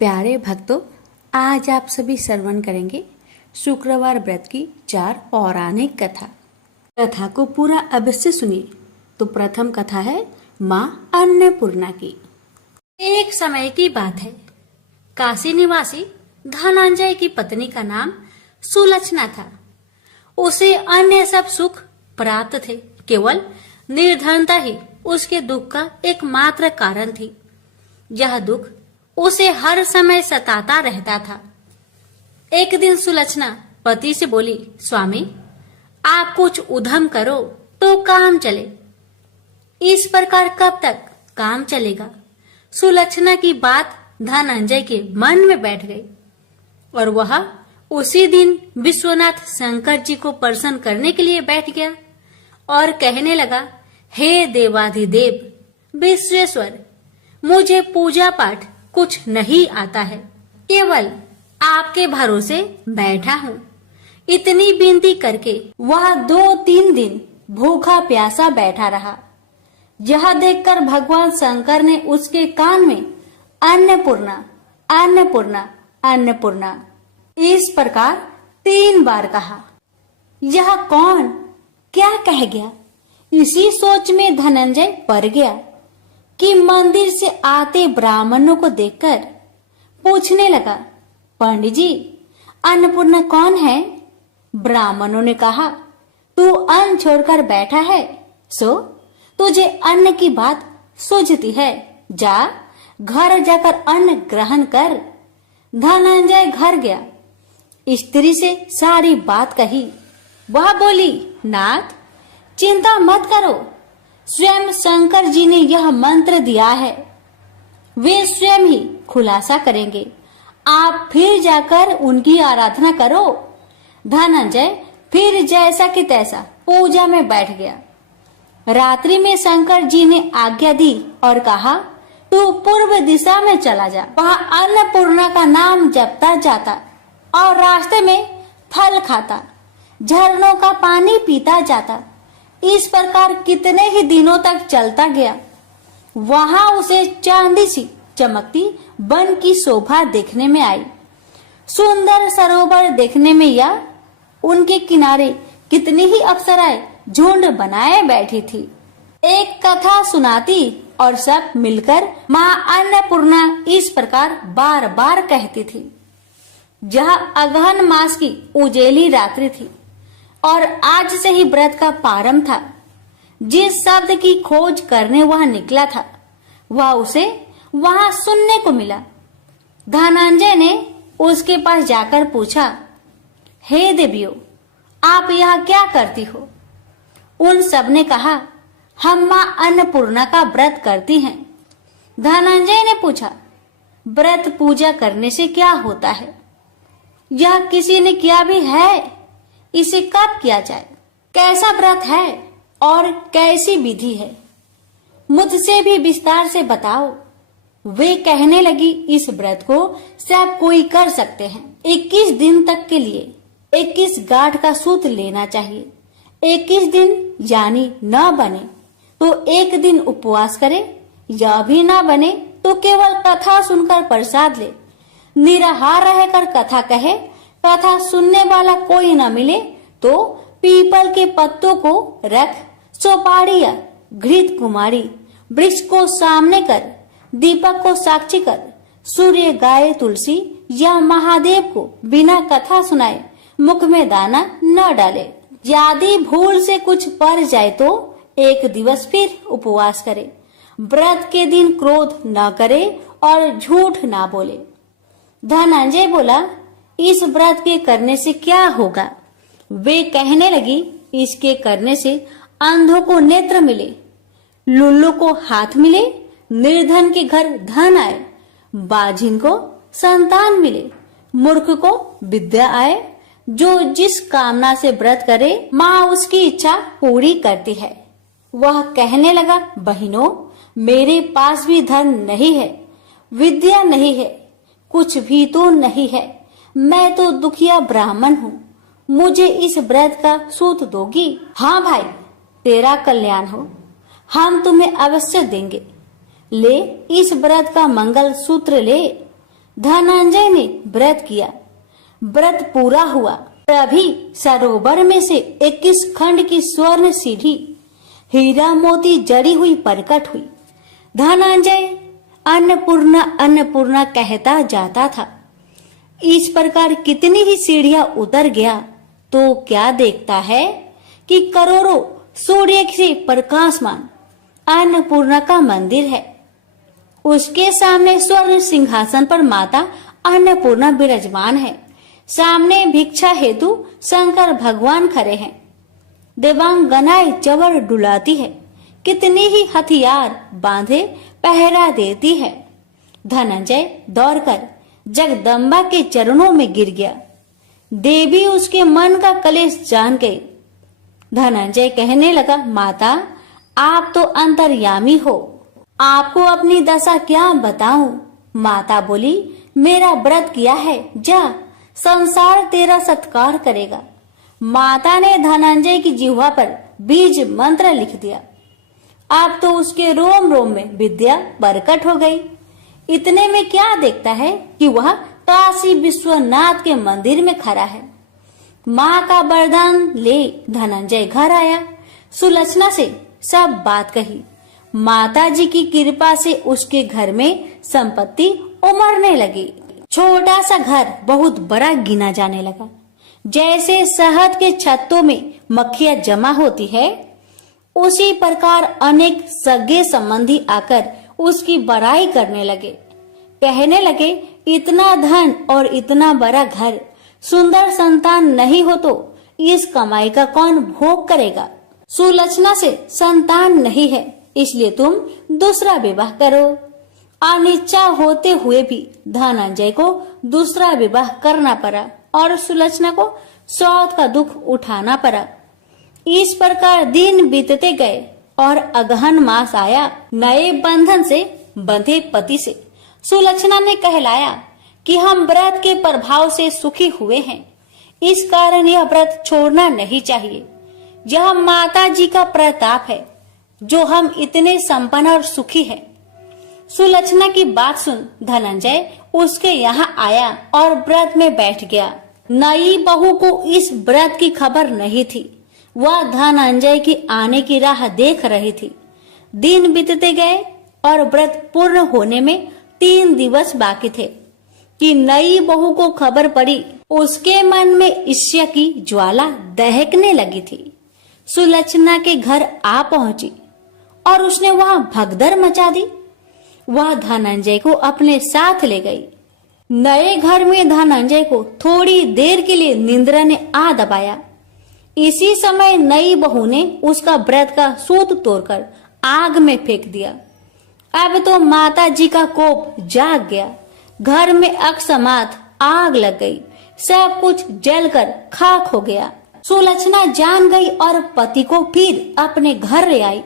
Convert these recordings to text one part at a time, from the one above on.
प्यारे भक्तों, आज आप सभी श्रवण करेंगे शुक्रवार व्रत की 4 पौराणिक कथा को पूरा अवश्य सुनिए। तो प्रथम कथा है माँ अन्नपूर्णा की। एक समय की बात है, काशी निवासी धनंजय की पत्नी का नाम सुलक्षणा था। उसे अन्य सब सुख प्राप्त थे, केवल निर्धनता ही उसके दुख का एकमात्र कारण थी। यह दुख उसे हर समय सताता रहता था। एक दिन सुलक्षणा पति से बोली, स्वामी, आप कुछ उद्यम करो तो काम चले। इस प्रकार कब तक काम चलेगा? सुलक्षणा की बात धनंजय के मन में बैठ गई और वह उसी दिन विश्वनाथ शंकर जी को प्रसन्न करने के लिए बैठ गया और कहने लगा, हे देवाधिदेव विश्वेश्वर, मुझे पूजा पाठ कुछ नहीं आता है, केवल आपके भरोसे बैठा हूँ। इतनी विनती करके वह 2-3 दिन भूखा प्यासा बैठा रहा। यह देखकर भगवान शंकर ने उसके कान में अन्नपूर्णा अन्नपूर्णा अन्नपूर्णा इस प्रकार 3 बार कहा। यह कौन क्या कह गया? इसी सोच में धनंजय पड़ गया कि मंदिर से आते ब्राह्मणों को देखकर पूछने लगा, पंडित जी, अन्नपूर्णा कौन है? ब्राह्मणों ने कहा, तू अन्न छोड़कर बैठा है, सो तुझे अन्न की बात सूझती है, जा घर जाकर अन्न ग्रहण कर। धनंजय घर गया, स्त्री से सारी बात कही। वह बोली, नाथ, चिंता मत करो, स्वयं शंकर जी ने यह मंत्र दिया है, वे स्वयं ही खुलासा करेंगे। आप फिर जाकर उनकी आराधना करो। धनंजय फिर जैसा कि तैसा पूजा में बैठ गया। रात्रि में शंकर जी ने आज्ञा दी और कहा, तू पूर्व दिशा में चला जा। वहां अन्नपूर्णा का नाम जपता जाता और रास्ते में फल खाता, झरनों का पानी पीता जाता। इस प्रकार कितने ही दिनों तक चलता गया। वहां उसे चांदी सी चमकती वन की शोभा देखने में आई। सुंदर सरोवर देखने में या उनके किनारे कितनी ही अप्सराएं झुंड बनाए बैठी थी। एक कथा सुनाती और सब मिलकर माँ अन्नपूर्णा इस प्रकार बार बार कहती थी। यह अगहन मास की उजेली रात्रि थी और आज से ही व्रत का प्रारंभ था। जिस शब्द की खोज करने वह निकला था, वह उसे वहां सुनने को मिला। धनंजय ने उसके पास जाकर पूछा, हे देवियों, आप यहाँ क्या करती हो? उन सब ने कहा, हम माँ अन्नपूर्णा का व्रत करती हैं। धनंजय ने पूछा, व्रत पूजा करने से क्या होता है? यह किसी ने किया भी है? इसे कब किया जाए? कैसा व्रत है और कैसी विधि है? मुझसे भी विस्तार से बताओ। वे कहने लगी, इस व्रत को सब कोई कर सकते हैं। 21 दिन तक के लिए 21 गांठ का सूत्र लेना चाहिए। 21 दिन यानी न बने तो 1 दिन उपवास करे, या भी ना बने तो केवल कथा सुनकर प्रसाद ले। निराहार रहकर कथा कहे, कथा सुनने वाला कोई न मिले तो पीपल के पत्तों को रख, सुपारी या घृत कुमारी, वृक्ष को सामने कर, दीपक को साक्षी कर, सूर्य, गाय, तुलसी या महादेव को बिना कथा सुनाए मुख में दाना न डाले। यदि भूल से कुछ पड़ जाए तो 1 दिवस फिर उपवास करे। व्रत के दिन क्रोध न करे और झूठ ना बोले। धनंजय बोला, इस व्रत के करने से क्या होगा? वे कहने लगी, इसके करने से अंधों को नेत्र मिले, लुल्लू को हाथ मिले, निर्धन के घर धन आए, बाझिन को संतान मिले, मूर्ख को विद्या आए। जो जिस कामना से व्रत करे, माँ उसकी इच्छा पूरी करती है। वह कहने लगा, बहनों, मेरे पास भी धन नहीं है, विद्या नहीं है, कुछ भी तो नहीं है। मैं तो दुखिया ब्राह्मण हूँ, मुझे इस व्रत का सूत दोगी? हाँ भाई, तेरा कल्याण हो, हम तुम्हें अवश्य देंगे। ले, इस व्रत का मंगल सूत्र ले। धनंजय ने व्रत किया। व्रत पूरा हुआ तभी सरोवर में से 21 खंड की स्वर्ण सीढ़ी हीरा मोती जड़ी हुई प्रकट हुई। धनंजय अन्नपूर्णा अन्नपूर्णा कहता जाता था। इस प्रकार कितनी ही सीढ़ियां उतर गया तो क्या देखता है कि करोड़ों सूर्य से प्रकाशमान अन्नपूर्णा का मंदिर है। उसके सामने स्वर्ण सिंहासन पर माता अन्नपूर्णा विराजमान है। सामने भिक्षा हेतु शंकर भगवान खड़े हैं। देवांगनाएं चवर डुलाती है। कितनी ही हथियार बांधे पहरा देती है। धनंजय दौड़कर जगदम्बा के चरणों में गिर गया। देवी उसके मन का कलेश जान गई। धनंजय कहने लगा, माता आप तो अंतर्यामी हो, आपको अपनी दशा क्या बताऊं। माता बोली, मेरा व्रत किया है, जा संसार तेरा सत्कार करेगा। माता ने धनंजय की जिह्वा पर बीज मंत्र लिख दिया। अब तो उसके रोम रोम में विद्या प्रकट हो गई। इतने में क्या देखता है कि वह काशी विश्वनाथ के मंदिर में खड़ा है। माँ का वरदान ले धनंजय घर आया। सुलक्षणा से सब बात कही। माता जी की कृपा से उसके घर में संपत्ति उमड़ने लगी। छोटा सा घर बहुत बड़ा गिना जाने लगा। जैसे शहद के छत्तों में मक्खियां जमा होती है, उसी प्रकार अनेक सगे संबंधी आकर उसकी बड़ाई करने लगे। कहने लगे, इतना धन और इतना बड़ा घर, सुंदर संतान नहीं हो तो इस कमाई का कौन भोग करेगा। सुलक्षणा से संतान नहीं है, इसलिए तुम दूसरा विवाह करो। अनिच्छा होते हुए भी धनंजय को दूसरा विवाह करना पड़ा और सुलक्षणा को सौत का दुख उठाना पड़ा। इस प्रकार दिन बीतते गए और अगहन मास आया। नए बंधन से बंधे पति से सुलक्षणा ने कहलाया कि हम व्रत के प्रभाव से सुखी हुए हैं, इस कारण यह व्रत छोड़ना नहीं चाहिए। यह माता जी का प्रताप है जो हम इतने संपन्न और सुखी हैं। सुलक्षणा की बात सुन धनंजय उसके यहाँ आया और व्रत में बैठ गया। नई बहू को इस व्रत की खबर नहीं थी। वह धनंजय की आने की राह देख रही थी। दिन बीतते गए और व्रत पूर्ण होने में 3 दिवस बाकी थे कि नई बहू को खबर पड़ी। उसके मन में ईर्ष्या की ज्वाला दहकने लगी थी। सुलक्षणा के घर आ पहुंची और उसने वहां भगदड़ मचा दी। वह धनंजय को अपने साथ ले गई। नए घर में धनंजय को थोड़ी देर के लिए निंद्रा ने आ दबाया। इसी समय नई बहू ने उसका व्रत का सूत तोड़कर आग में फेंक दिया। अब तो माता जी का कोप जाग गया। घर में अकस्मात आग लग गई। सब कुछ जलकर खाक हो गया। सुलक्षणा जान गई और पति को फिर अपने घर ले आई।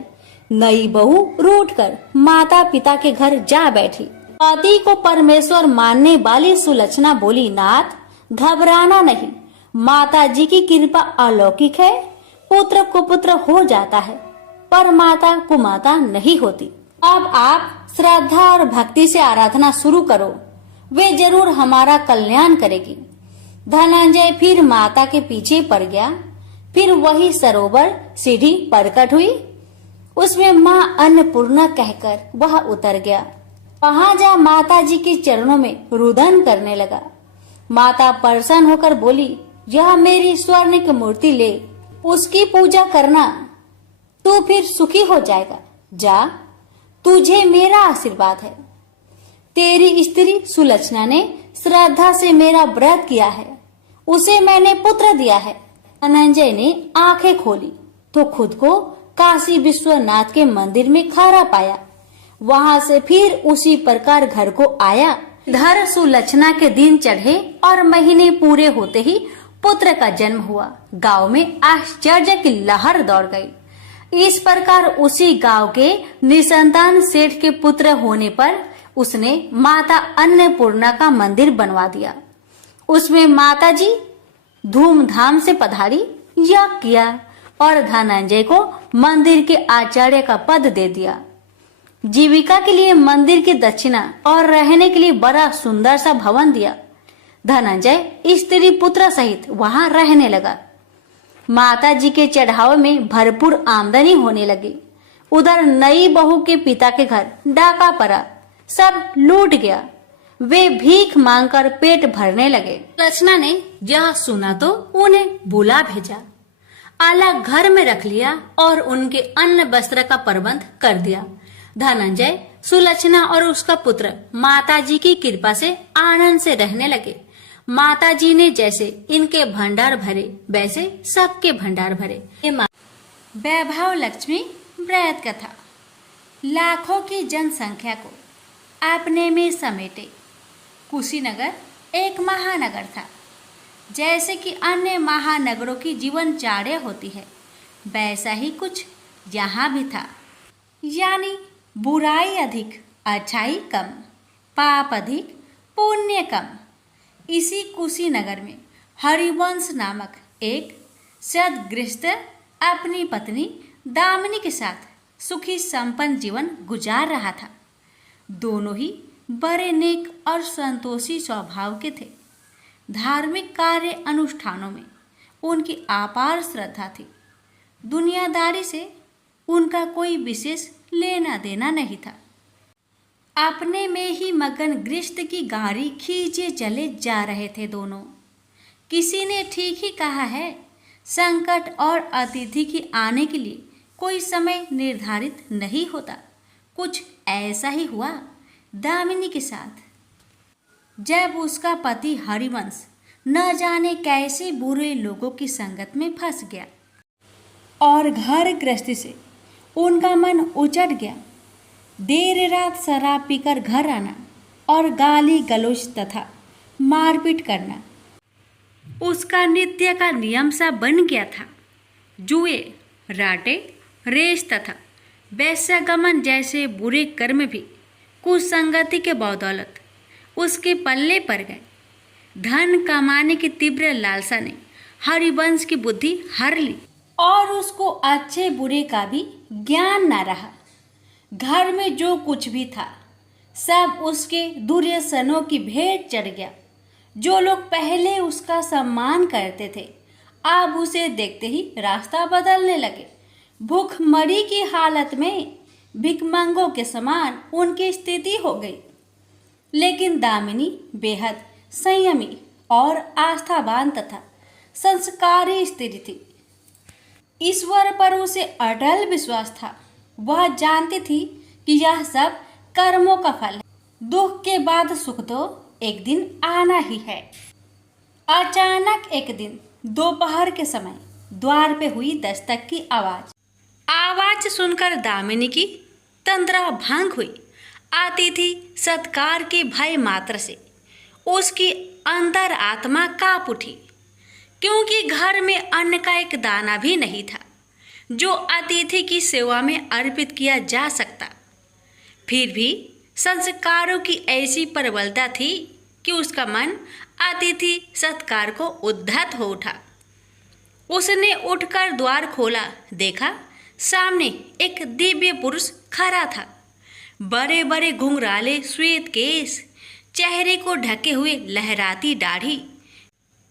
नई बहू रूठकर माता पिता के घर जा बैठी। पति को परमेश्वर मानने वाली सुलक्षणा बोली, नाथ घबराना नहीं, माता जी की कृपा अलौकिक है। पुत्र कुपुत्र हो जाता है पर माता कुमाता नहीं होती। अब आप श्रद्धा और भक्ति से आराधना शुरू करो, वे जरूर हमारा कल्याण करेगी। धनंजय फिर माता के पीछे पड़ गया। फिर वही सरोवर सीढ़ी प्रकट हुई। उसमें माँ अन्नपूर्णा कहकर वह उतर गया। वहां जा माता जी के चरणों में रुदन करने लगा। माता प्रसन्न होकर बोली, यह मेरी स्वर्ण की मूर्ति ले, उसकी पूजा करना, तू फिर सुखी हो जाएगा। जा, तुझे मेरा आशीर्वाद है। तेरी स्त्री सुलक्षणा ने श्रद्धा से मेरा व्रत किया है, उसे मैंने पुत्र दिया है। धनंजय ने आंखें खोली तो खुद को काशी विश्वनाथ के मंदिर में खड़ा पाया। वहां से फिर उसी प्रकार घर को आया। धर सुलक्षणा के दिन चढ़े और महीने पूरे होते ही पुत्र का जन्म हुआ। गांव में आश्चर्य की लहर दौड़ गई। इस प्रकार उसी गांव के निसंतान सेठ के पुत्र होने पर उसने माता अन्नपूर्णा का मंदिर बनवा दिया। उसमें माता जी धूमधाम से पधारी, यज्ञ किया और धनंजय को मंदिर के आचार्य का पद दे दिया। जीविका के लिए मंदिर की दक्षिणा और रहने के लिए बड़ा सुंदर सा भवन दिया। धनंजय स्त्री पुत्र सहित वहां रहने लगा। माता जी के चढ़ावे में भरपूर आमदनी होने लगी। उधर नई बहू के पिता के घर डाका पड़ा, सब लूट गया। वे भीख मांगकर पेट भरने लगे। लक्षणा ने यह सुना तो उन्हें बुला भेजा, अलग घर में रख लिया और उनके अन्न वस्त्र का प्रबंध कर दिया। धनंजय, सुलक्षणा और उसका पुत्र माताजी की कृपा से आनंद से रहने लगे। माताजी ने जैसे इनके भंडार भरे वैसे सबके भंडार भरे। वैभव लक्ष्मी व्रत कथा। लाखों की जनसंख्या को अपने में समेटे कुशीनगर एक महानगर था। जैसे कि अन्य महानगरों की जीवन चार्य होती है, वैसा ही कुछ यहाँ भी था। यानी बुराई अधिक, अच्छाई कम, पाप अधिक, पुण्य कम। इसी कुशीनगर में हरिवंश नामक एक सद्गृहस्थ अपनी पत्नी दामिनी के साथ सुखी संपन्न जीवन गुजार रहा था। दोनों ही बड़े नेक और संतोषी स्वभाव के थे। धार्मिक कार्य अनुष्ठानों में उनकी अपार श्रद्धा थी। दुनियादारी से उनका कोई विशेष लेना देना नहीं था। अपने में ही मगन गृहस्थ की गाड़ी खींचे चले जा रहे थे दोनों। किसी ने ठीक ही कहा है, संकट और अतिथि की आने के लिए कोई समय निर्धारित नहीं होता। कुछ ऐसा ही हुआ दामिनी के साथ। जब उसका पति हरिवंश न जाने कैसे बुरे लोगों की संगत में फंस गया और घर गृहस्थी से उनका मन उचट गया। देर रात शराब पीकर घर आना और गाली गलौज तथा मारपीट करना उसका नित्य का नियम सा बन गया था। जुए, राटे, रेस तथा वैश्यागमन जैसे बुरे कर्म भी कुसंगति के बदौलत उसके पल्ले पड़ गए। धन कमाने की तीव्र लालसा ने हरिवंश की बुद्धि हर ली और उसको अच्छे बुरे का भी ज्ञान न रहा। घर में जो कुछ भी था सब उसके दुर्व्यसनों की भेंट चढ़ गया। जो लोग पहले उसका सम्मान करते थे अब उसे देखते ही रास्ता बदलने लगे। भूखमरी की हालत में भिखमंगों के समान उनकी स्थिति हो गई। लेकिन दामिनी बेहद संयमी और आस्थावान तथा संस्कारी स्त्री थी। ईश्वर पर उसे अटल विश्वास था। वह जानती थी कि यह सब कर्मों का फल है। दुख के बाद सुख तो एक दिन आना ही है। अचानक एक दिन दोपहर के समय द्वार पे हुई दस्तक की आवाज सुनकर दामिनी की तंद्रा भंग हुई। अतिथि सत्कार के भय मात्र से उसकी अंतर आत्मा कांप उठी, क्योंकि घर में अन्न का एक दाना भी नहीं था जो अतिथि की सेवा में अर्पित किया जा सकता। फिर भी संस्कारों की ऐसी प्रबलता थी कि उसका मन अतिथि सत्कार को उद्धत हो उठा। उसने उठकर द्वार खोला, देखा सामने एक दिव्य पुरुष खड़ा था। बड़े बड़े घुंघराले श्वेत केश, चेहरे को ढके हुए लहराती दाढ़ी,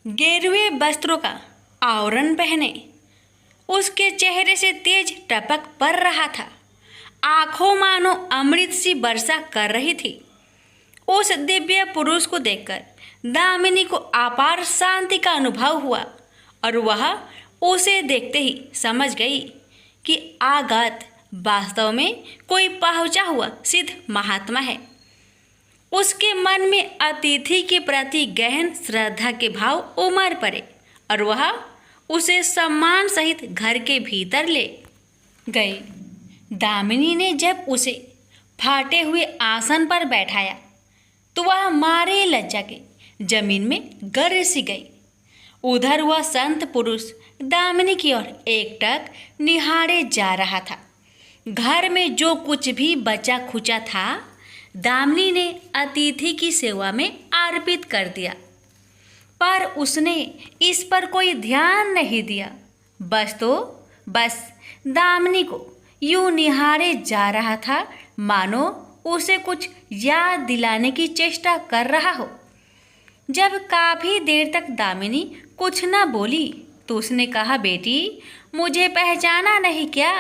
गेरुए वस्त्रों का आवरण पहने उसके चेहरे से तेज टपक पड़ रहा था। आंखों मानो अमृत सी वर्षा कर रही थी। उस दिव्य पुरुष को देखकर दामिनी को अपार शांति का अनुभव हुआ और वह उसे देखते ही समझ गई कि आगत वास्तव में कोई पहुंचा हुआ सिद्ध महात्मा है। उसके मन में अतिथि के प्रति गहन श्रद्धा के भाव उमड़ पड़े और वह उसे सम्मान सहित घर के भीतर ले गई। दामिनी ने जब उसे फाटे हुए आसन पर बैठाया तो वह मारे लज्जा के जमीन में गिर सी गई। उधर वह संत पुरुष दामिनी की ओर एकटक निहारे जा रहा था। घर में जो कुछ भी बचा खुचा था दामिनी ने अतिथि की सेवा में अर्पित कर दिया, पर उसने इस पर कोई ध्यान नहीं दिया। बस दामिनी को यूं निहारे जा रहा था मानो उसे कुछ याद दिलाने की चेष्टा कर रहा हो। जब काफी देर तक दामिनी कुछ न बोली तो उसने कहा, बेटी मुझे पहचाना नहीं क्या?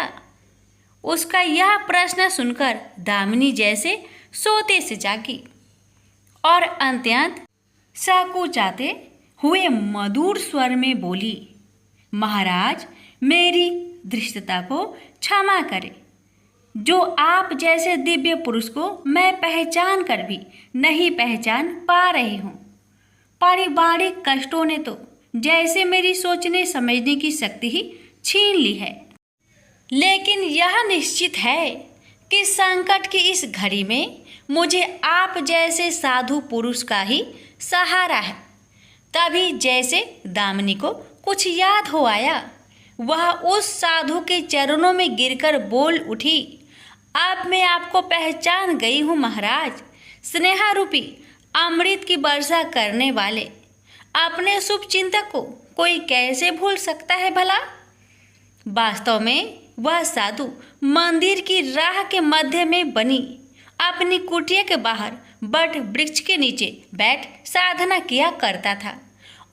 उसका यह प्रश्न सुनकर दामिनी जैसे सोते से जागी और अत्यंत संकुचाते हुए मधुर स्वर में बोली, महाराज मेरी धृष्टता को क्षमा करें। जो आप जैसे दिव्य पुरुष को मैं पहचान कर भी नहीं पहचान पा रही हूँ। पारिवारिक कष्टों ने तो जैसे मेरी सोचने समझने की शक्ति ही छीन ली है। लेकिन यह निश्चित है कि संकट की इस घड़ी में मुझे आप जैसे साधु पुरुष का ही सहारा है। तभी जैसे दामिनी को कुछ याद हो आया, वह उस साधु के चरणों में गिरकर बोल उठी, अब मैं आपको पहचान गई हूँ महाराज। स्नेहा रूपी अमृत की वर्षा करने वाले अपने शुभ चिंतक को कोई कैसे भूल सकता है भला? वास्तव में वह साधु मंदिर की राह के मध्य में बनी अपनी कुटिया के बाहर बट वृक्ष के नीचे बैठ साधना किया करता था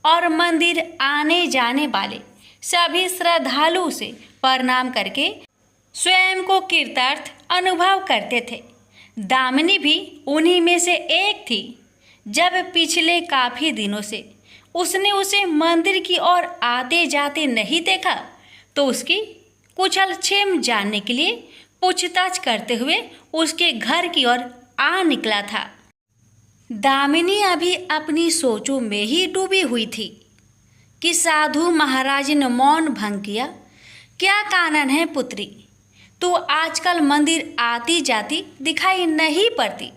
और मंदिर आने जाने वाले सभी श्रद्धालु से प्रणाम करके स्वयं को कृतार्थ अनुभव करते थे। दामिनी भी उन्हीं में से एक थी। जब पिछले काफी दिनों से उसने उसे मंदिर की ओर आते जाते नहीं देखा तो उसकी कुशल क्षेम जानने के लिए पूछताछ करते हुए उसके घर की ओर आ निकला था। दामिनी अभी अपनी सोचों में ही डूबी हुई थी कि साधु महाराज ने मौन भंग किया। क्या कानन है पुत्री, तू आजकल मंदिर आती जाती दिखाई नहीं पड़ती।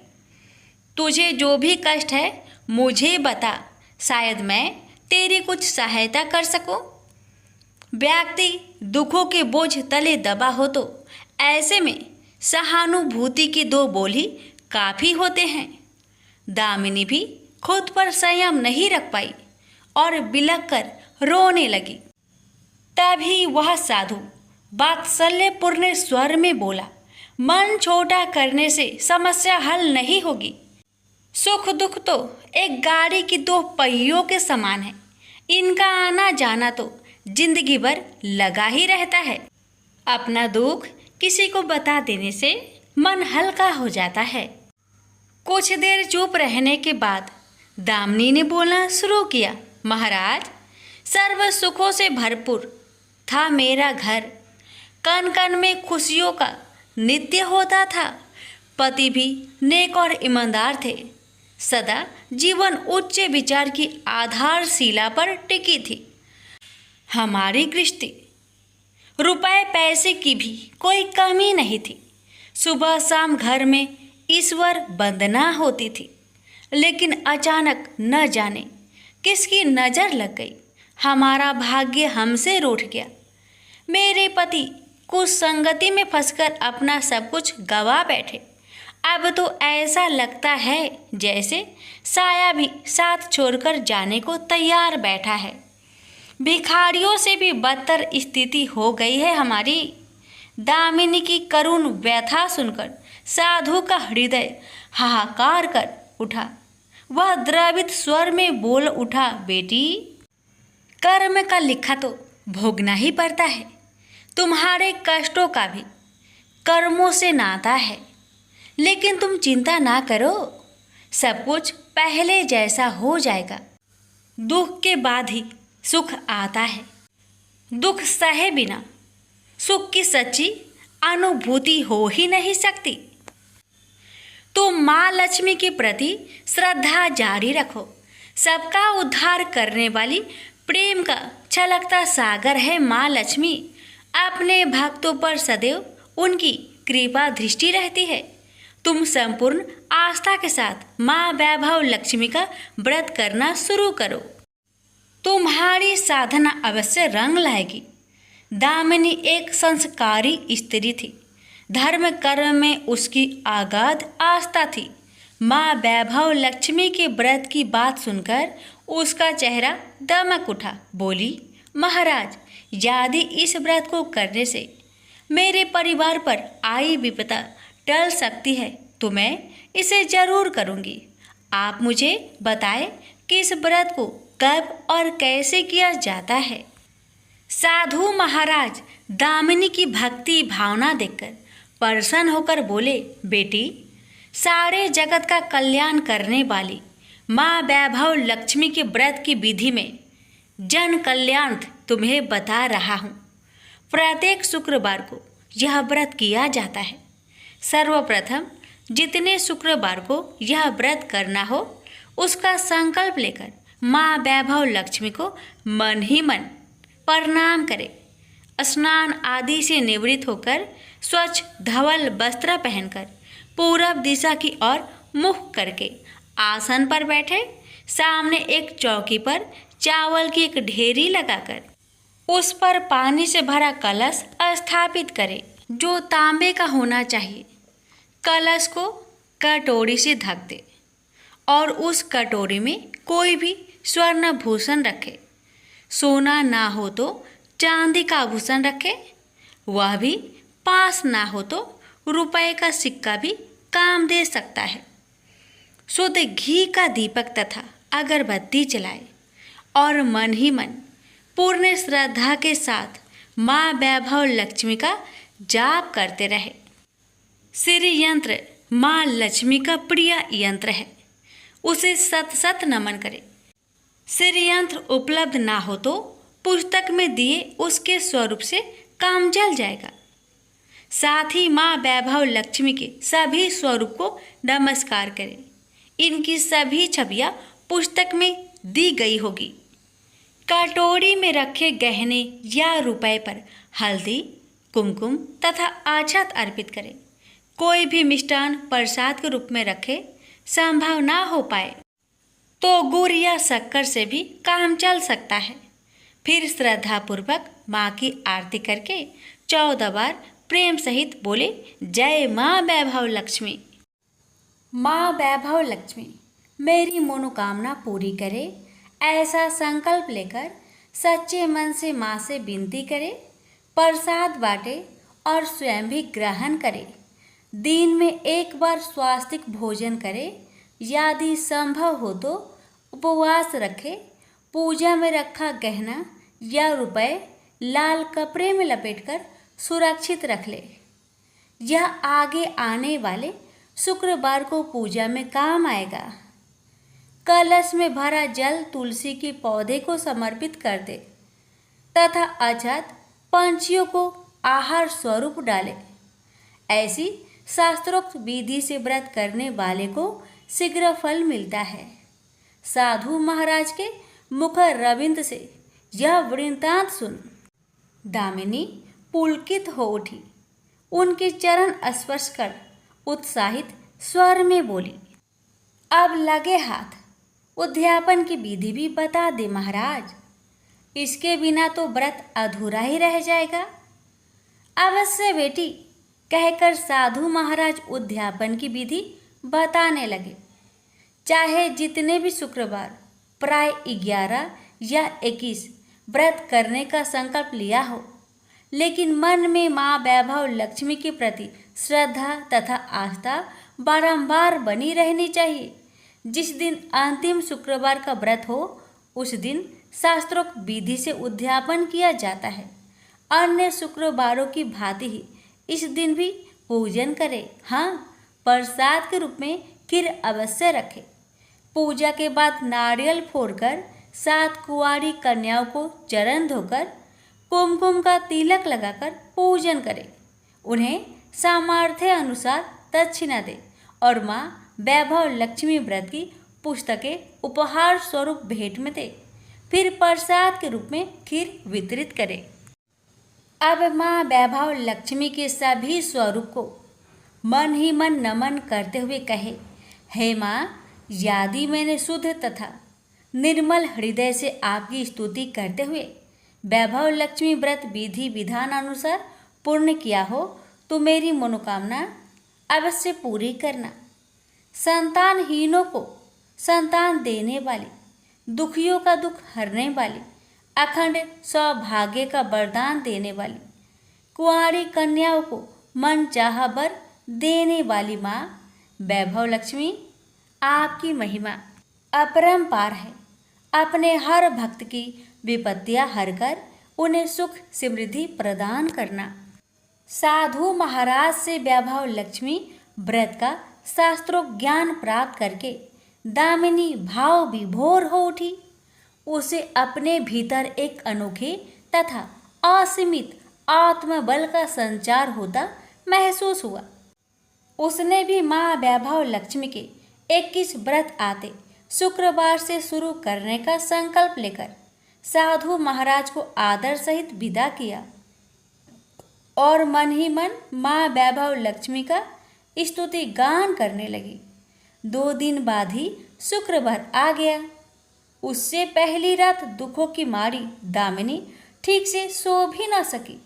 तुझे जो भी कष्ट है मुझे बता, शायद मैं तेरी कुछ सहायता कर सकूं। व्यक्ति दुखों के बोझ तले दबा हो तो ऐसे में सहानुभूति के दो बोल ही काफ़ी होते हैं। दामिनी भी खुद पर संयम नहीं रख पाई और बिलख कर रोने लगी। तभी वह साधु वात्सल्यपूर्ण स्वर में बोला, मन छोटा करने से समस्या हल नहीं होगी। सुख दुख तो एक गाड़ी की दो पहियों के समान है। इनका आना जाना तो जिंदगी भर लगा ही रहता है। अपना दुख किसी को बता देने से मन हल्का हो जाता है। कुछ देर चुप रहने के बाद दामिनी ने बोलना शुरू किया, महाराज सर्व सुखों से भरपूर था मेरा घर। कण कण में खुशियों का नित्य होता था। पति भी नेक और ईमानदार थे। सदा जीवन उच्च विचार की आधारशिला पर टिकी थी। हमारी गृहस्थी रुपए पैसे की भी कोई कमी नहीं थी। सुबह शाम घर में ईश्वर वंदना होती थी। लेकिन अचानक न जाने किसकी नज़र लग गई, हमारा भाग्य हमसे रूठ गया। मेरे पति कुछ संगति में फंसकर अपना सब कुछ गवा बैठे। अब तो ऐसा लगता है जैसे साया भी साथ छोड़कर जाने को तैयार बैठा है। भिखारियों से भी बदतर स्थिति हो गई है हमारी। दामिनी की करुण व्यथा सुनकर साधु का हृदय हाहाकार कर उठा। वह द्रवित स्वर में बोल उठा, बेटी कर्म का लिखा तो भोगना ही पड़ता है। तुम्हारे कष्टों का भी कर्मों से नाता है। लेकिन तुम चिंता ना करो, सब कुछ पहले जैसा हो जाएगा। दुख के बाद ही सुख आता है। दुख सहे बिना सुख की सच्ची अनुभूति हो ही नहीं सकती। तो माँ लक्ष्मी के प्रति श्रद्धा जारी रखो। सबका उद्धार करने वाली प्रेम का छलकता सागर है माँ लक्ष्मी। अपने भक्तों पर सदैव उनकी कृपा दृष्टि रहती है। तुम संपूर्ण आस्था के साथ माँ वैभव लक्ष्मी का व्रत करना शुरू करो। तुम्हारी साधना अवश्य रंग लाएगी। दामिनी एक संस्कारी स्त्री थी। धर्म कर्म में उसकी अगाध आस्था थी। माँ वैभव लक्ष्मी के व्रत की बात सुनकर उसका चेहरा दमक उठा। बोली, महाराज यदि इस व्रत को करने से मेरे परिवार पर आई विपदा टल सकती है तो मैं इसे जरूर करूँगी। आप मुझे बताएं कि इस व्रत को कब और कैसे किया जाता है। साधु महाराज दामिनी की भक्ति भावना देखकर प्रसन्न होकर बोले, बेटी, सारे जगत का कल्याण करने वाली माँ वैभव लक्ष्मी के व्रत की विधि में जन कल्याण तुम्हें बता रहा हूँ। प्रत्येक शुक्रवार को यह व्रत किया जाता है। सर्वप्रथम जितने शुक्रवार को यह व्रत करना हो उसका संकल्प लेकर माँ वैभव लक्ष्मी को मन ही मन प्रणाम करें। स्नान आदि से निवृत्त होकर स्वच्छ धवल वस्त्र पहनकर पूरब दिशा की ओर मुख करके आसन पर बैठे। सामने एक चौकी पर चावल की एक ढेरी लगाकर उस पर पानी से भरा कलश स्थापित करें, जो तांबे का होना चाहिए। कलश को कटोरी से ढक दे और उस कटोरी में कोई भी स्वर्ण भूषण रखे। सोना ना हो तो चांदी का आभूषण रखे, वह भी पास ना हो तो रुपए का सिक्का भी काम दे सकता है। शुद्ध घी का दीपक तथा अगरबत्ती जलाए और मन ही मन पूर्ण श्रद्धा के साथ माँ वैभव लक्ष्मी का जाप करते रहे। श्री यंत्र माँ लक्ष्मी का प्रिय यंत्र है, उसे सत सत नमन करें। श्री यंत्र उपलब्ध ना हो तो पुस्तक में दिए उसके स्वरूप से काम चल जाएगा। साथ ही माँ वैभव लक्ष्मी के सभी स्वरूप को नमस्कार करें। इनकी सभी छवियां पुस्तक में दी गई होगी। कटोरी में रखे गहने या रुपए पर हल्दी, कुमकुम तथा अक्षत अर्पित करें। कोई भी मिष्टान प्रसाद के रूप में रखे संभव ना हो पाए तो गुड़ या शक्कर से भी काम चल सकता है। फिर श्रद्धापूर्वक माँ की आरती करके 14 बार प्रेम सहित बोले, जय माँ वैभव लक्ष्मी। माँ वैभव लक्ष्मी मेरी मनोकामना पूरी करे, ऐसा संकल्प लेकर सच्चे मन से माँ से विनती करे। प्रसाद बांटे और स्वयं भी ग्रहण करे। दिन में एक बार स्वास्तिक भोजन करे। यदि संभव हो तो उपवास रखे। पूजा में रखा गहना या रुपए लाल कपड़े में लपेटकर सुरक्षित रख ले। यह आगे आने वाले शुक्रवार को पूजा में काम आएगा। कलश में भरा जल तुलसी के पौधे को समर्पित कर दे तथा अक्षत पंछियों को आहार स्वरूप डाले। ऐसी शास्त्रोक्त विधि से व्रत करने वाले को शीघ्र फल मिलता है। साधु महाराज के मुख रविंद्र से यह वृत्तांत सुन दामिनी पुलकित हो उठी। उनके चरण स्पर्श कर उत्साहित स्वर में बोली, अब लगे हाथ उद्यापन की विधि भी बता दे महाराज। इसके बिना तो व्रत अधूरा ही रह जाएगा। अवश्य बेटी, कहकर साधु महाराज उद्यापन की विधि बताने लगे। चाहे जितने भी शुक्रवार प्राय 11 या 21 व्रत करने का संकल्प लिया हो, लेकिन मन में माँ वैभव लक्ष्मी के प्रति श्रद्धा तथा आस्था बारंबार बनी रहनी चाहिए। जिस दिन अंतिम शुक्रवार का व्रत हो उस दिन शास्त्रोक्त विधि से उद्यापन किया जाता है। अन्य शुक्रवारों की भांति ही इस दिन भी पूजन करें। हाँ, प्रसाद के रूप में खीर अवश्य रखें। पूजा के बाद नारियल फोड़कर 7 कुंवारी कन्याओं को चरण धोकर कुमकुम का तिलक लगाकर पूजन करें। उन्हें सामर्थ्य अनुसार दक्षिणा दें और माँ वैभव लक्ष्मी व्रत की पुस्तकें उपहार स्वरूप भेंट में दें। फिर प्रसाद के रूप में खीर वितरित करें। अब माँ वैभव लक्ष्मी के सभी स्वरूप को मन ही मन नमन करते हुए कहे, हे माँ, यदि मैंने शुद्ध तथा निर्मल हृदय से आपकी स्तुति करते हुए वैभव लक्ष्मी व्रत विधि विधान अनुसार पूर्ण किया हो तो मेरी मनोकामना अवश्य पूरी करना। संतानहीनों को संतान देने वाली, दुखियों का दुख हरने वाली, अखंड सौभाग्य का वरदान देने वाली, कुंवारी कन्याओं को मन चाहा वर देने वाली माँ वैभव लक्ष्मी, आपकी महिमा अपरंपार है। अपने हर भक्त की विपत्तियां हरकर उन्हें सुख समृद्धि प्रदान करना। साधु महाराज से वैभव लक्ष्मी व्रत का शास्त्रोक्त ज्ञान प्राप्त करके दामिनी भाव विभोर हो उठी। उसे अपने भीतर एक अनोखे तथा असीमित आत्मबल का संचार होता महसूस हुआ। उसने भी माँ वैभव लक्ष्मी के 21 व्रत आते शुक्रवार से शुरू करने का संकल्प लेकर साधु महाराज को आदर सहित विदा किया और मन ही मन माँ वैभव लक्ष्मी का स्तुति गान करने लगी। 2 दिन बाद ही शुक्रवार आ गया। उससे पहली रात दुखों की मारी दामिनी ठीक से सो भी न सकी।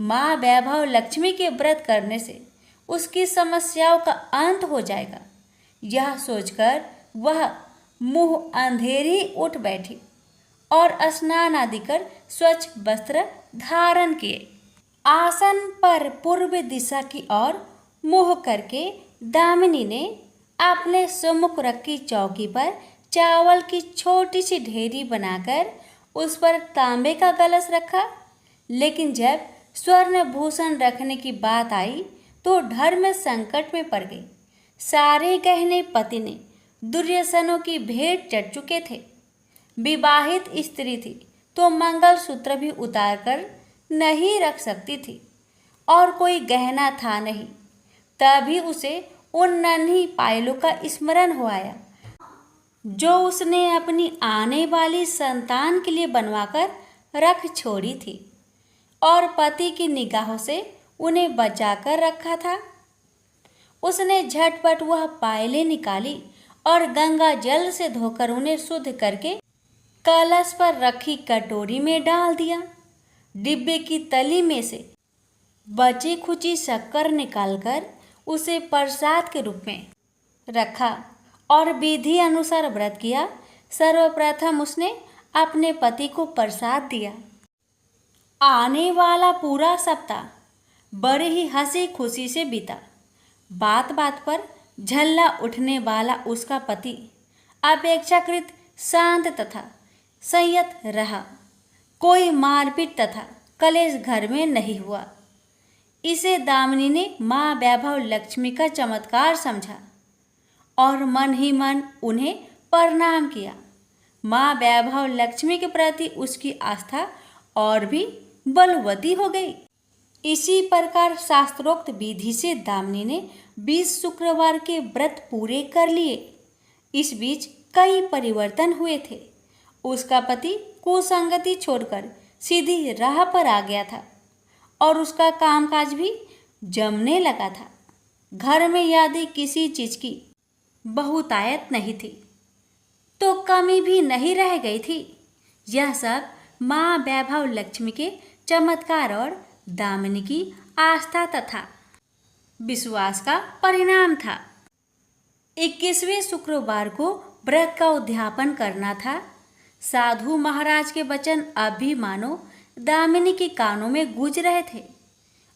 माँ वैभव लक्ष्मी के व्रत करने से उसकी समस्याओं का अंत हो जाएगा, यह सोचकर वह मुंह अंधेरी उठ बैठी और स्नान आदि कर स्वच्छ वस्त्र धारण किए। आसन पर पूर्व दिशा की ओर मुंह करके दामिनी ने अपने सम्मुख रखी चौकी पर चावल की छोटी सी ढेरी बनाकर उस पर तांबे का कलश रखा। लेकिन जब स्वर्ण भूषण रखने की बात आई तो धर्म संकट में पड़ गई। सारे गहने पति ने दुर्योधनों की भेंट चढ़ चुके थे। विवाहित स्त्री थी तो मंगलसूत्र भी उतार कर नहीं रख सकती थी और कोई गहना था नहीं। तभी उसे उन नन्ही पायलों का स्मरण हो आया जो उसने अपनी आने वाली संतान के लिए बनवाकर रख छोड़ी थी और पति की निगाहों से उन्हें बचाकर रखा था। उसने झटपट वह पायलें निकाली और गंगा जल से धोकर उन्हें शुद्ध करके कलश पर रखी कटोरी में डाल दिया। डिब्बे की तली में से बची खुची शक्कर निकालकर उसे प्रसाद के रूप में रखा और विधि अनुसार व्रत किया। सर्वप्रथम उसने अपने पति को प्रसाद दिया। आने वाला पूरा सप्ताह बड़े ही हंसी खुशी से बीता। बात बात पर झल्ला उठने वाला उसका पति अपेक्षाकृत शांत तथा संयत रहा। कोई मारपीट तथा कलेश घर में नहीं हुआ। इसे दामिनी ने माँ वैभव लक्ष्मी का चमत्कार समझा और मन ही मन उन्हें प्रणाम किया। माँ वैभव लक्ष्मी के प्रति उसकी आस्था और भी बलवती हो गई। इसी प्रकार शास्त्रोक्त विधि से दामिनी ने 20 शुक्रवार के व्रत पूरे कर लिए। इस बीच कई परिवर्तन हुए थे। उसका पति कुसंगति छोड़कर सीधी राह पर आ गया था और उसका कामकाज भी जमने लगा था। घर में यदि किसी चीज की बहुतायत नहीं थी तो कमी भी नहीं रह गई थी। यह सब माँ वैभव लक्ष्मी के चमत्कार और दामिनी की आस्था तथा विश्वास का परिणाम था। 21वें शुक्रवार को व्रत का उद्यापन करना था। साधु महाराज के वचन अब भी मानो दामिनी के कानों में गूंज रहे थे।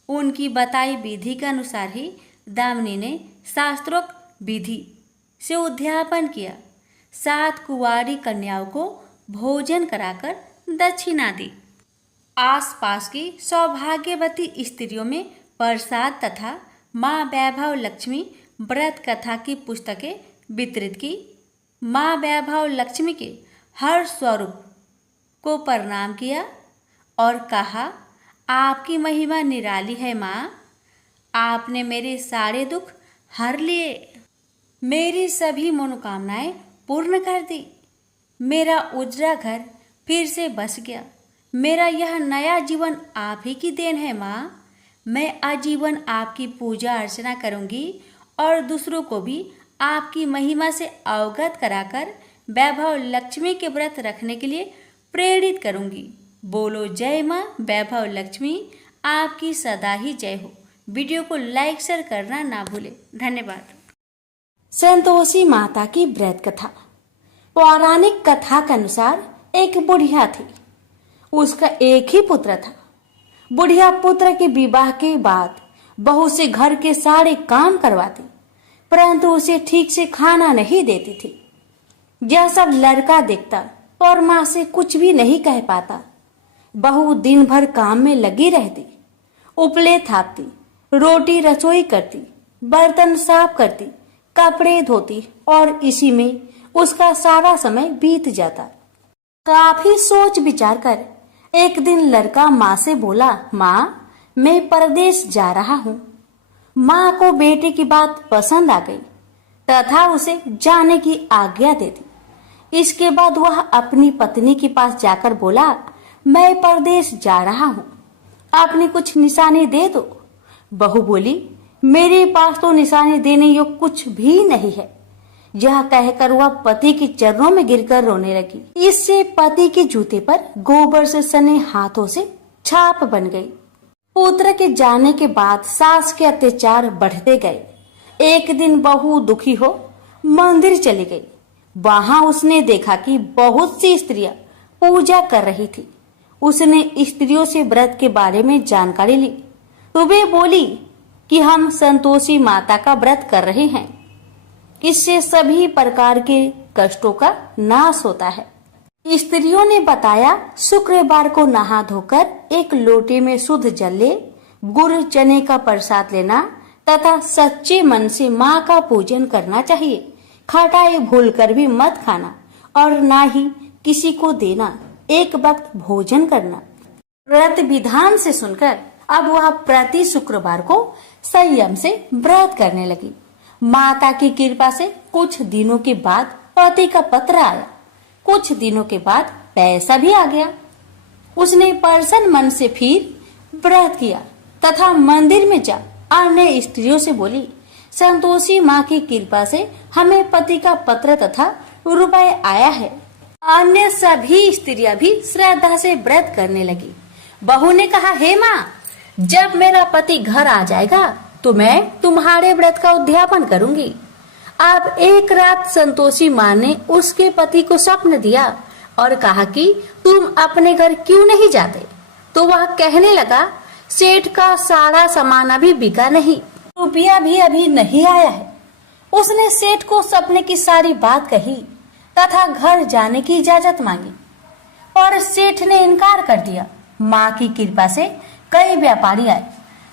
उनकी बताई विधि के अनुसार ही दामिनी ने शास्त्रोक्त विधि से उद्यापन किया। 7 कुंवारी कन्याओं को भोजन कराकर दक्षिणा दी। आसपास की सौभाग्यवती स्त्रियों में प्रसाद तथा माँ वैभव लक्ष्मी व्रत कथा की पुस्तकें वितरित की। माँ वैभव लक्ष्मी के हर स्वरूप को प्रणाम किया और कहा, आपकी महिमा निराली है माँ। आपने मेरे सारे दुख हर लिए, मेरी सभी मनोकामनाएं पूर्ण कर दी। मेरा उजड़ा घर फिर से बस गया। मेरा यह नया जीवन आप ही की देन है माँ। मैं आजीवन आपकी पूजा अर्चना करूंगी और दूसरों को भी आपकी महिमा से अवगत कराकर वैभव लक्ष्मी के व्रत रखने के लिए प्रेरित करूंगी। बोलो जय माँ वैभव लक्ष्मी, आपकी सदा ही जय हो। वीडियो को लाइक शेयर करना ना भूले। धन्यवाद। संतोषी माता की व्रत कथा। पौराणिक कथा के अनुसार एक बुढ़िया थी। उसका एक ही पुत्र था। बुढ़िया पुत्र के विवाह के बाद बहू से घर के सारे काम करवाती, परंतु उसे ठीक से खाना नहीं देती थी। यह सब लड़का देखता और माँ से कुछ भी नहीं कह पाता। बहू दिन भर काम में लगी रहती, उपले थापती, रोटी रसोई करती, बर्तन साफ करती, कपड़े धोती और इसी में उसका सारा समय बीत जाता। काफी सोच विचार कर एक दिन लड़का माँ से बोला, माँ मैं परदेश जा रहा हूँ। माँ को बेटे की बात पसंद आ गई तथा उसे जाने की आज्ञा दे दी। इसके बाद वह अपनी पत्नी के पास जाकर बोला, मैं परदेश जा रहा हूँ, आपने कुछ निशानी दे दो। बहू बोली, मेरे पास तो निशानी देने योग्य कुछ भी नहीं है। यह कहकर वह पति के चरणों में गिरकर रोने लगी। इससे पति के जूते पर गोबर से सने हाथों से छाप बन गई। पुत्र के जाने के बाद सास के अत्याचार बढ़ते गए। एक दिन बहू दुखी हो मंदिर चली गई। वहां उसने देखा कि बहुत सी स्त्रियां पूजा कर रही थी। उसने स्त्रियों से व्रत के बारे में जानकारी ली तो वे बोली कि हम संतोषी माता का व्रत कर रहे हैं, इससे सभी प्रकार के कष्टों का नाश होता है। स्त्रियों ने बताया, शुक्रवार को नहा धोकर एक लोटे में शुद्ध जल ले, गुड़ चने का प्रसाद लेना तथा सच्चे मन से माँ का पूजन करना चाहिए। खटाई भूलकर भी मत खाना और ना ही किसी को देना। एक वक्त भोजन करना। व्रत विधान से सुनकर अब वह प्रति शुक्रवार को संयम से व्रत करने लगी। माता की कृपा से कुछ दिनों के बाद पति का पत्र आया। कुछ दिनों के बाद पैसा भी आ गया। उसने प्रसन्न मन से फिर व्रत किया तथा मंदिर में जा अन्य स्त्रियों से बोली, संतोषी माँ की कृपा से हमें पति का पत्र तथा रुपए आया है। अन्य सभी स्त्रियां भी श्रद्धा से व्रत करने लगी। बहू ने कहा, हे माँ, जब मेरा पति घर आ जाएगा तो मैं तुम्हारे व्रत का उद्यापन करूंगी। अब एक रात संतोषी माँ ने उसके पति को स्वप्न दिया और कहा कि तुम अपने घर क्यों नहीं जाते। तो वह कहने लगा, सेठ का सारा सामान अभी बिका नहीं, रुपया भी अभी नहीं आया है। उसने सेठ को सपने की सारी बात कही तथा घर जाने की इजाजत मांगी, पर सेठ ने इनकार कर दिया। माँ की कृपा से कई व्यापारी आए,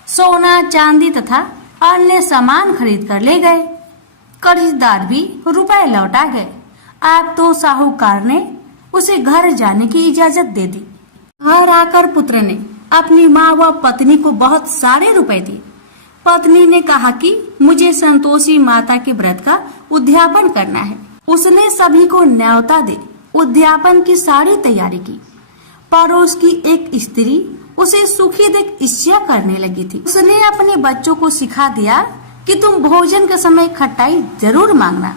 सोना चांदी तथा अन्य सामान खरीद कर ले गए। कर्जदार भी रुपए लौटा गए। अब तो साहूकार ने उसे घर जाने की इजाजत दे दी। घर आकर पुत्र ने अपनी माँ व पत्नी को बहुत सारे रुपए दिए। पत्नी ने कहा कि मुझे संतोषी माता के व्रत का उद्यापन करना है। उसने सभी को न्योता दे उद्यापन की सारी तैयारी की। पड़ोस की एक स्त्री उसे सुखी देख ईर्ष्या करने लगी थी। उसने अपने बच्चों को सिखा दिया कि तुम भोजन के समय खटाई जरूर मांगना।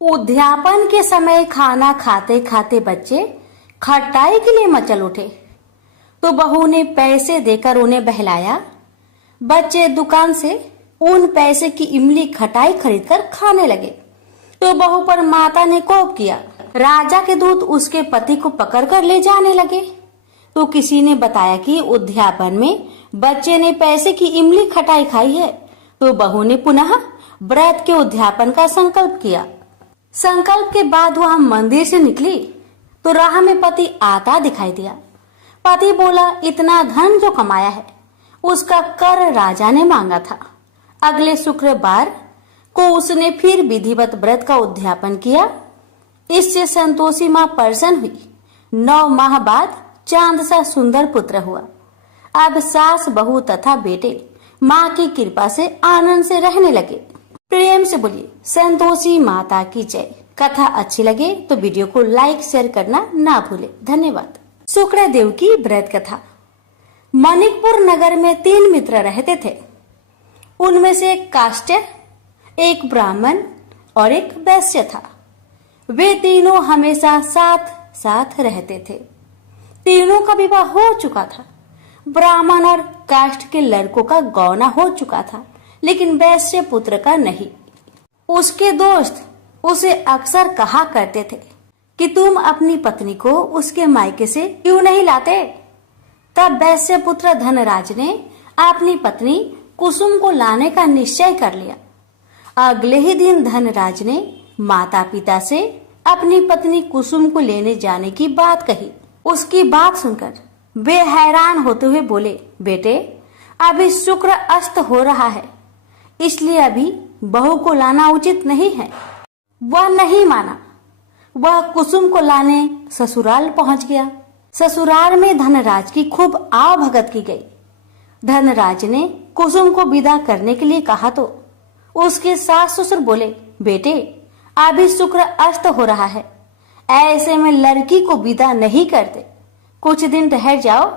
उद्यापन के समय खाना खाते खाते बच्चे खटाई के लिए मचल उठे तो बहू ने पैसे देकर उन्हें बहलाया। बच्चे दुकान से उन पैसे की इमली खटाई खरीदकर खाने लगे तो बहू पर माता ने कोप किया। राजा के दूत उसके पति को पकड़कर ले जाने लगे तो किसी ने बताया कि उद्यापन में बच्चे ने पैसे की इमली खटाई खाई है। तो बहू ने पुनः व्रत के उद्यापन का संकल्प किया। संकल्प के बाद वह मंदिर से निकली तो राह में पति आता दिखाई दिया। पति बोला, इतना धन जो कमाया है उसका कर राजा ने मांगा था। अगले शुक्रवार को उसने फिर विधिवत व्रत का उद्यापन किया। इससे संतोषी माँ प्रसन्न हुई। 9 माह बाद चांद सा सुंदर पुत्र हुआ। अब सास बहू तथा बेटे माँ की कृपा से आनंद से रहने लगे। प्रेम से बोलिए संतोषी माता की जय। कथा अच्छी लगे तो वीडियो को लाइक शेयर करना ना भूले। धन्यवाद। शुक्रदेव की व्रत कथा। मणिकपुर नगर में 3 मित्र रहते थे। उनमें से एक काष्ट, एक ब्राह्मण और एक वैश्य था। वे तीनों हमेशा साथ साथ रहते थे। तीनों का विवाह हो चुका था। ब्राह्मण और काष्ट के लड़कों का गौना हो चुका था, लेकिन वैश्य पुत्र का नहीं। उसके दोस्त उसे अक्सर कहा करते थे कि तुम अपनी पत्नी को उसके मायके से क्यों नहीं लाते। तब वैश्य पुत्र धनराज ने अपनी पत्नी कुसुम को लाने का निश्चय कर लिया। अगले ही दिन धनराज ने माता पिता से अपनी पत्नी कुसुम को लेने जाने की बात कही। उसकी बात सुनकर वे हैरान होते हुए बोले, बेटे अभी शुक्र अस्त हो रहा है, इसलिए अभी बहू को लाना उचित नहीं है। वह नहीं माना। वह कुसुम को लाने ससुराल पहुंच गया। ससुराल में धनराज की खूब आवभगत की गई। धनराज ने कुसुम को विदा करने के लिए कहा तो उसके सास ससुर बोले, बेटे अभी शुक्र अस्त हो रहा है, ऐसे में लड़की को विदा नहीं करते। कुछ दिन ठहर जाओ,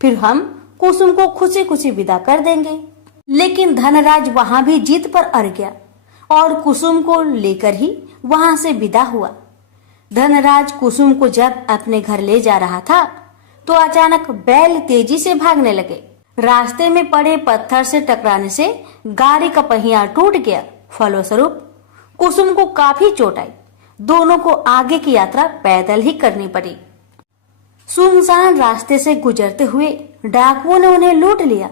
फिर हम कुसुम को खुशी खुशी विदा कर देंगे। लेकिन धनराज वहां भी जीत पर अड़ गया और कुसुम को लेकर ही वहां से विदा हुआ। धनराज कुसुम को जब अपने घर ले जा रहा था तो अचानक बैल तेजी से भागने लगे। रास्ते में पड़े पत्थर से टकराने से गाड़ी का पहिया टूट गया। फलस्वरूप कुसुम को काफी चोट आई। दोनों को आगे की यात्रा पैदल ही करनी पड़ी। सुनसान रास्ते से गुजरते हुए डाकुओं ने उन्हें लूट लिया।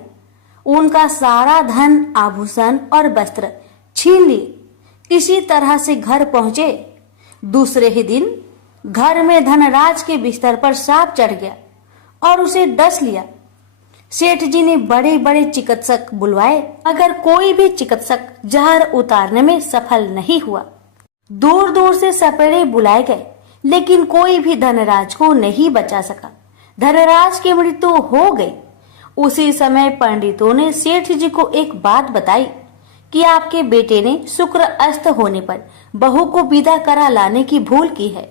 उनका सारा धन, आभूषण और वस्त्र छीन लिए। किसी तरह से घर पहुंचे। दूसरे ही दिन घर में धनराज के बिस्तर पर सांप चढ़ गया और उसे डस लिया। सेठ जी ने बड़े बड़े चिकित्सक बुलवाए, मगर कोई भी चिकित्सक जहर उतारने में सफल नहीं हुआ। दूर दूर से सपेरे बुलाए गए, लेकिन कोई भी धनराज को नहीं बचा सका। धनराज की मृत्यु हो गई। उसी समय पंडितों ने सेठ जी को एक बात बताई कि आपके बेटे ने शुक्र अस्त होने पर बहू को विदा करा लाने की भूल की है।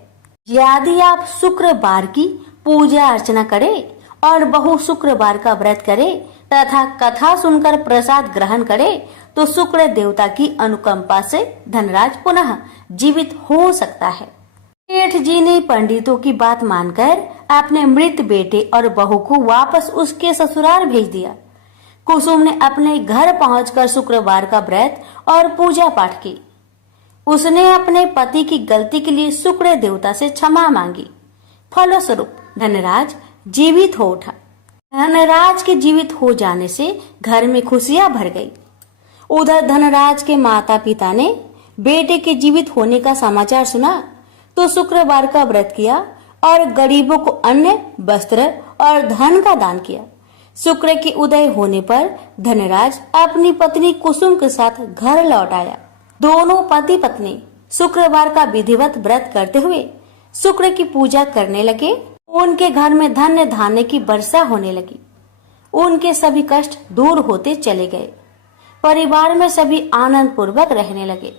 यदि आप शुक्रवार की पूजा अर्चना करें और बहू शुक्रवार का व्रत करे तथा कथा सुनकर प्रसाद ग्रहण करे तो शुक्र देवता की अनुकंपा से धनराज पुनः जीवित हो सकता है। सेठ जी ने पंडितों की बात मानकर अपने मृत बेटे और बहू को वापस उसके ससुराल भेज दिया। कुसुम ने अपने घर पहुंचकर शुक्रवार का व्रत और पूजा पाठ की। उसने अपने पति की गलती के लिए शुक्र देवता से क्षमा मांगी। फलस्वरूप धनराज जीवित हो उठा। धनराज के जीवित हो जाने से घर में खुशियां भर गई। उधर धनराज के माता पिता ने बेटे के जीवित होने का समाचार सुना तो शुक्रवार का व्रत किया और गरीबों को अन्न, वस्त्र और धन का दान किया। शुक्र के उदय होने पर धनराज अपनी पत्नी कुसुम के साथ घर लौट आया। दोनों पति पत्नी शुक्रवार का विधिवत व्रत करते हुए शुक्र की पूजा करने लगे। उनके घर में धन्य धान्य की वर्षा होने लगी। उनके सभी कष्ट दूर होते चले गए। परिवार में सभी आनंद पूर्वक रहने लगे।